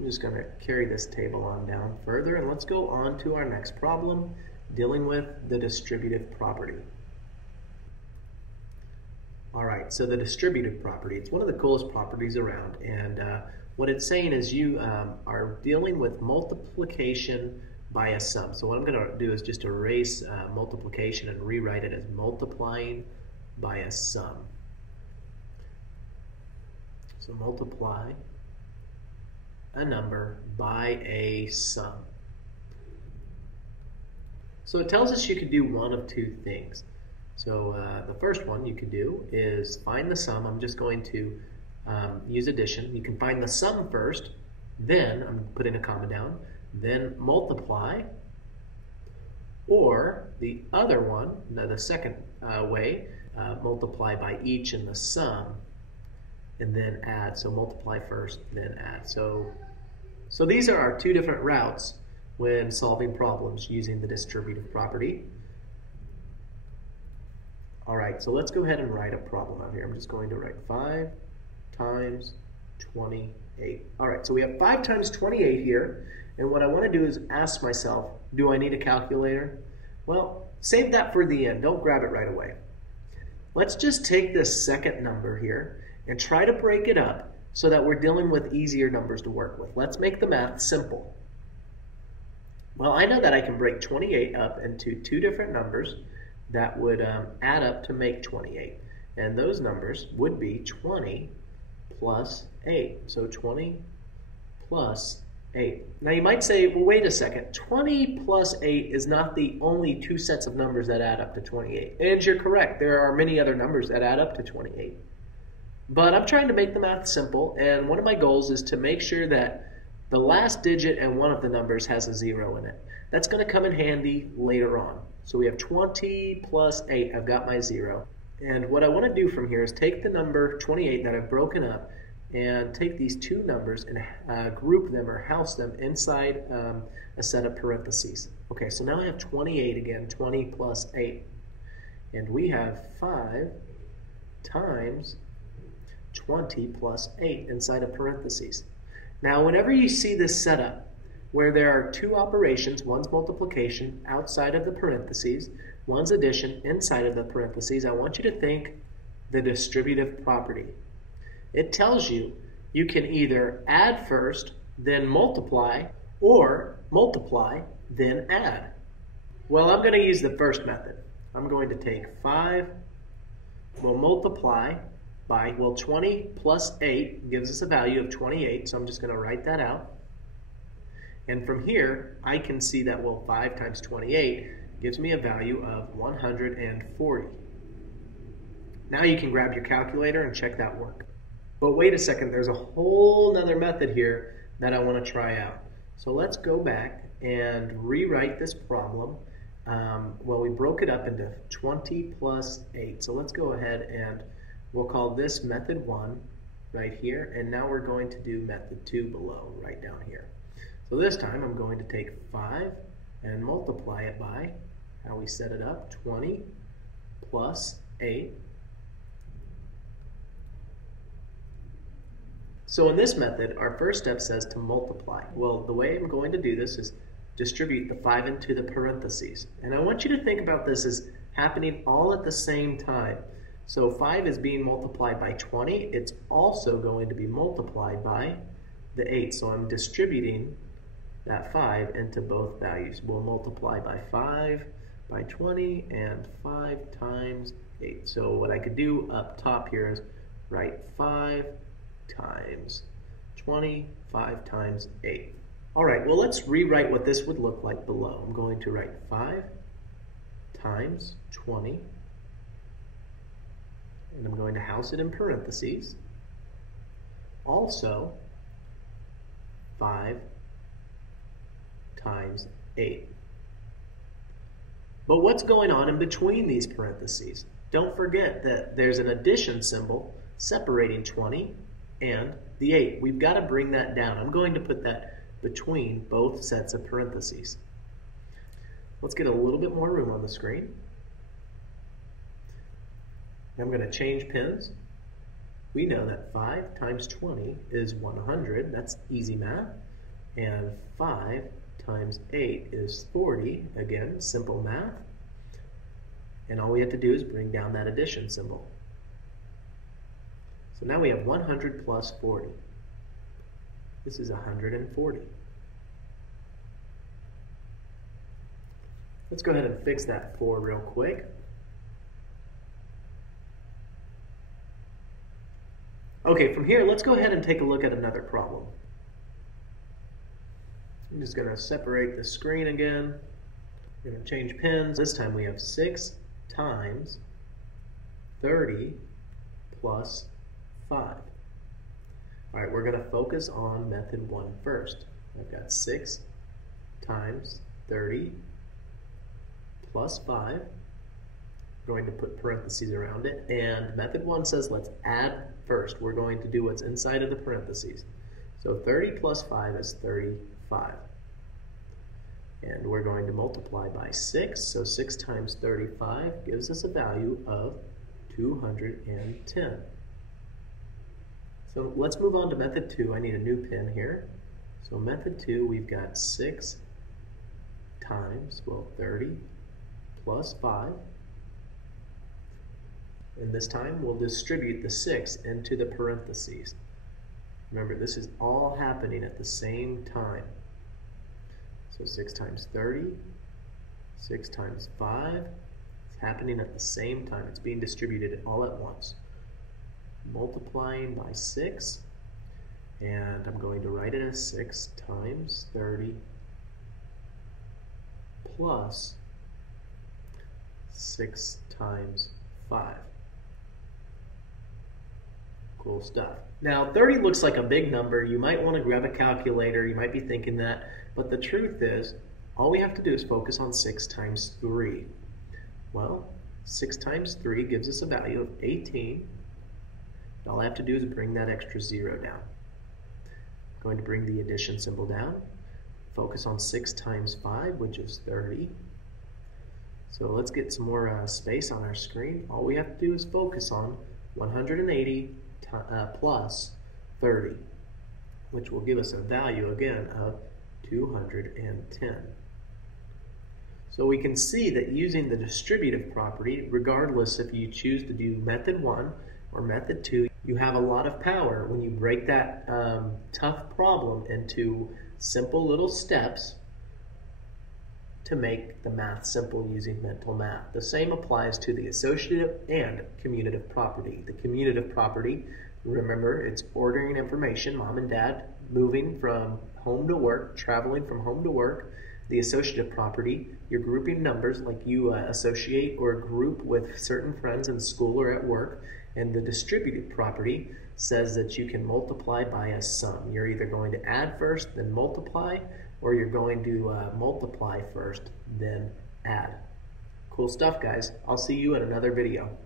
I'm just going to carry this table on down further, and let's go on to our next problem, dealing with the distributive property. Alright, so the distributive property, it's one of the coolest properties around, and what it's saying is you are dealing with multiplication by a sum. So what I'm going to do is just erase multiplication and rewrite it as multiplying by a sum. So multiply a number by a sum. So it tells us you can do one of two things. So the first one you can do is find the sum. I'm just going to use addition. You can find the sum first, then I'm putting a comma down, then multiply, or the other one, the second way, multiply by each in the sum, and then add. So multiply first, then add. So these are our two different routes when solving problems using the distributive property. All right, so let's go ahead and write a problem out here. I'm just going to write 5 times 28. All right, so we have 5 times 28 here, and what I want to do is ask myself, do I need a calculator? Well, save that for the end. Don't grab it right away. Let's just take this second number here and try to break it up so that we're dealing with easier numbers to work with. Let's make the math simple. Well, I know that I can break 28 up into two different numbers that would add up to make 28. And those numbers would be 20 plus 8. So 20 plus 8. Now you might say, well, wait a second. 20 plus 8 is not the only two sets of numbers that add up to 28. And you're correct. There are many other numbers that add up to 28. But I'm trying to make the math simple, and one of my goals is to make sure that the last digit and one of the numbers has a 0 in it. That's going to come in handy later on. So we have 20 plus 8. I've got my 0. And what I want to do from here is take the number 28 that I've broken up and take these two numbers and group them or house them inside a set of parentheses. Okay, so now I have 28 again, 20 plus 8. And we have 5 times 20 plus 8 inside of parentheses. Now, whenever you see this setup, where there are two operations, one's multiplication outside of the parentheses, one's addition inside of the parentheses, I want you to think the distributive property. It tells you you can either add first, then multiply, or multiply, then add. Well, I'm going to use the first method. I'm going to take 5, we'll multiply by, well, 20 plus 8 gives us a value of 28, so I'm just going to write that out. And from here, I can see that, well, 5 times 28 gives me a value of 140. Now you can grab your calculator and check that work. But wait a second, there's a whole nother method here that I want to try out. So let's go back and rewrite this problem. Well, we broke it up into 20 plus 8. So let's go ahead and we'll call this method 1 right here. And now we're going to do method 2 below, right down here. So this time I'm going to take 5 and multiply it by how we set it up, 20 plus 8. So in this method, our first step says to multiply. Well, the way I'm going to do this is distribute the 5 into the parentheses. And I want you to think about this as happening all at the same time. So 5 is being multiplied by 20. It's also going to be multiplied by the 8. So I'm distributing that 5 into both values. We'll multiply by 5 by 20 and 5 times 8. So what I could do up top here is write 5 times 20, 5 times 8. All right, well, let's rewrite what this would look like below. I'm going to write 5 times 20, and I'm going to house it in parentheses. Also, 5 times 8. But what's going on in between these parentheses? Don't forget that there's an addition symbol separating 20 and the 8. We've got to bring that down. I'm going to put that between both sets of parentheses. Let's get a little bit more room on the screen. I'm going to change pins. We know that 5 times 20 is 100. That's easy math. And 5 times 8 is 40. Again, simple math. And all we have to do is bring down that addition symbol. So now we have 100 plus 40. This is 140. Let's go ahead and fix that 4 real quick. Okay, from here, let's go ahead and take a look at another problem. I'm just going to separate the screen again. We're going to change pins. This time we have 6 times 30 plus 5. All right, we're going to focus on method 1 first. I've got 6 times 30 plus 5. I'm going to put parentheses around it. And method 1 says let's add first. We're going to do what's inside of the parentheses. So 30 plus 5 is 35. And we're going to multiply by 6. So 6 times 35 gives us a value of 210. So let's move on to method 2. I need a new pin here. So method 2, we've got 6 times, 30 plus 5. And this time we'll distribute the 6 into the parentheses. Remember, this is all happening at the same time. So 6 times 30, 6 times 5, it's happening at the same time. It's being distributed all at once. Multiplying by 6, and I'm going to write it as 6 times 30 plus 6 times 5. Cool stuff. Now 30 looks like a big number. You might want to grab a calculator. You might be thinking that. But the truth is, all we have to do is focus on 6 times 3. Well, 6 times 3 gives us a value of 18. All I have to do is bring that extra 0 down. I'm going to bring the addition symbol down. Focus on 6 times 5, which is 30. So let's get some more space on our screen. All we have to do is focus on 180 plus 30, which will give us a value again of 210. So we can see that using the distributive property, regardless if you choose to do method 1 or method 2, you have a lot of power when you break that tough problem into simple little steps to make the math simple using mental math. The same applies to the associative and commutative property. The commutative property, remember, it's ordering information, mom and dad moving from home to work, traveling from home to work. The associative property, you're grouping numbers like you associate or group with certain friends in school or at work. And the distributive property says that you can multiply by a sum. You're either going to add first, then multiply, or you're going to multiply first, then add. Cool stuff, guys. I'll see you in another video.